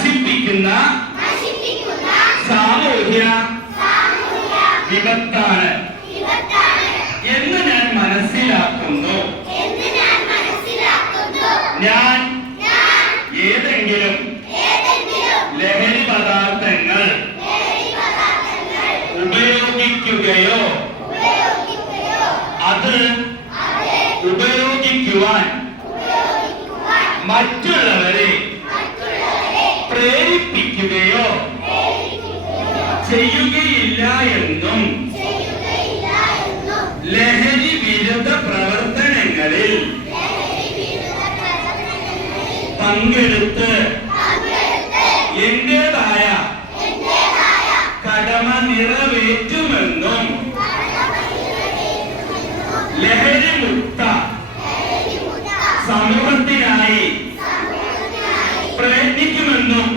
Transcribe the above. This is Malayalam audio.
നശിപ്പിക്കുന്ന സാമൂഹ്യ വിപത്താണ്. എന്ന് ഞാൻ മനസ്സിലാക്കുന്നു. ഞാൻ ഏതെങ്കിലും ലഹരി പദാർത്ഥങ്ങൾ ഉപയോഗിക്കുകയോ അത് ഉപയോഗിക്കുവാൻ മറ്റുള്ളവരെ ചെയ്യുകയില്ല എന്നും ലഹരി വിരുദ്ധ പ്രവർത്തനങ്ങളിൽ പങ്കെടുത്ത് എന്റേതായ കടമ നിറവേറ്റുമെന്നും ലഹരി മുക്ത സമൂഹത്തിനായി പ്രയത്നിക്കുമെന്നും